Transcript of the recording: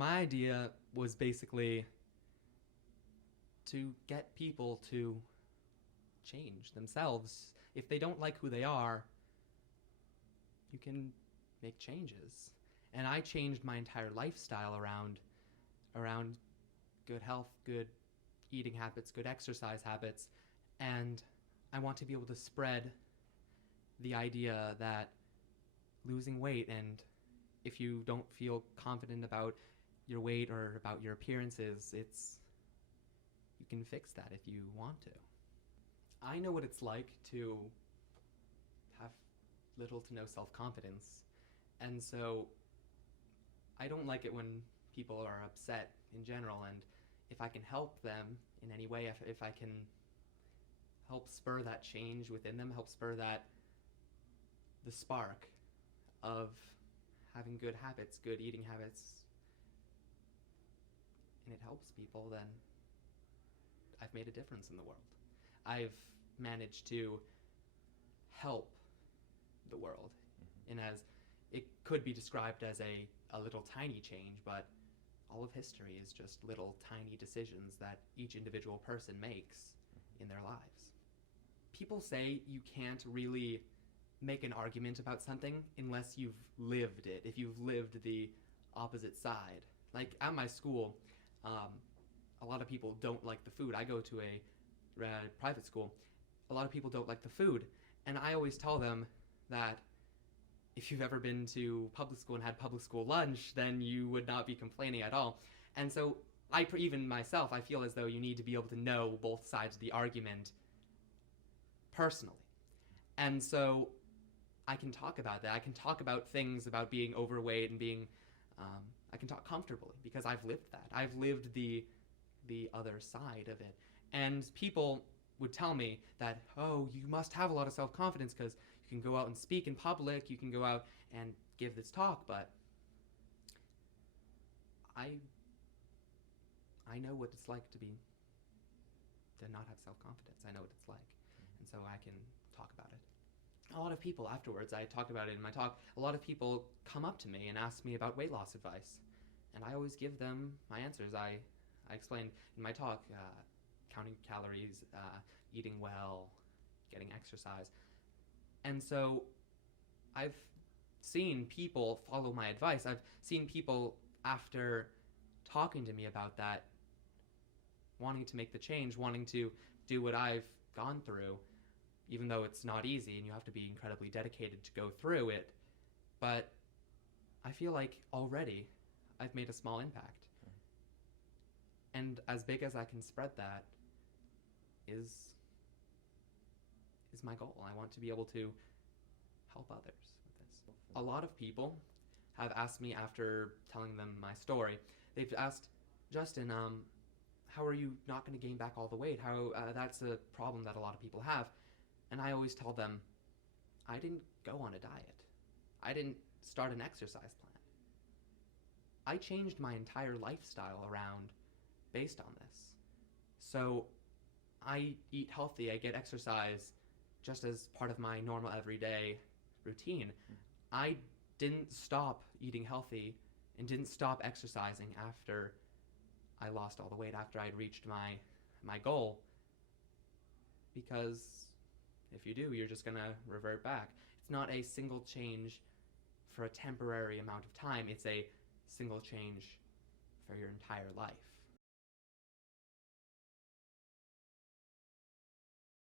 My idea was basically to get people to change themselves. If they don't like who they are, you can make changes. And I changed my entire lifestyle around good health, good eating habits, good exercise habits, and I want to be able to spread the idea that losing weight, and if you don't feel confident about your weight or about your appearances, you can fix that if you want to. I know what it's like to have little to no self-confidence, and so I don't like it when people are upset in general, and if I can help them in any way, if I can help spur that change within them, help spur the spark of having good habits, good eating habits, and it helps people, then I've made a difference in the world. I've managed to help the world, and as it could be described as a little tiny change, but all of history is just little tiny decisions that each individual person makes in their lives. People say you can't really make an argument about something unless you've lived it, if you've lived the opposite side. Like at my school, a lot of people don't like the food. I go to a private school. A lot of people don't like the food, and I always tell them that if you've ever been to public school and had public school lunch, then you would not be complaining at all. And so even myself, I feel as though you need to be able to know both sides of the argument personally. And so I can talk about that. I can talk about things about being overweight and being, I can talk comfortably because I've lived that. I've lived the other side of it. And people would tell me that, oh, you must have a lot of self-confidence because you can go out and speak in public, you can go out and give this talk, but I know what it's like to not have self-confidence. I know what it's like. And so I can talk about it. A lot of people afterwards, I talked about it in my talk, a lot of people come up to me and ask me about weight loss advice. And I always give them my answers. I explained in my talk, counting calories, eating well, getting exercise. And so I've seen people follow my advice. I've seen people, after talking to me about that, wanting to make the change, wanting to do what I've gone through, even though it's not easy and you have to be incredibly dedicated to go through it. But I feel like already I've made a small impact. And as big as I can spread that is my goal. I want to be able to help others with this. A lot of people have asked me after telling them my story, they've asked, Justin, how are you not going to gain back all the weight? That's a problem that a lot of people have. And I always tell them, I didn't go on a diet. I didn't start an exercise plan. I changed my entire lifestyle around based on this. So I eat healthy, I get exercise just as part of my normal everyday routine. I didn't stop eating healthy and didn't stop exercising after I lost all the weight, after I'd reached my goal, because if you do, you're just going to revert back. It's not a single change for a temporary amount of time. It's a single change for your entire life.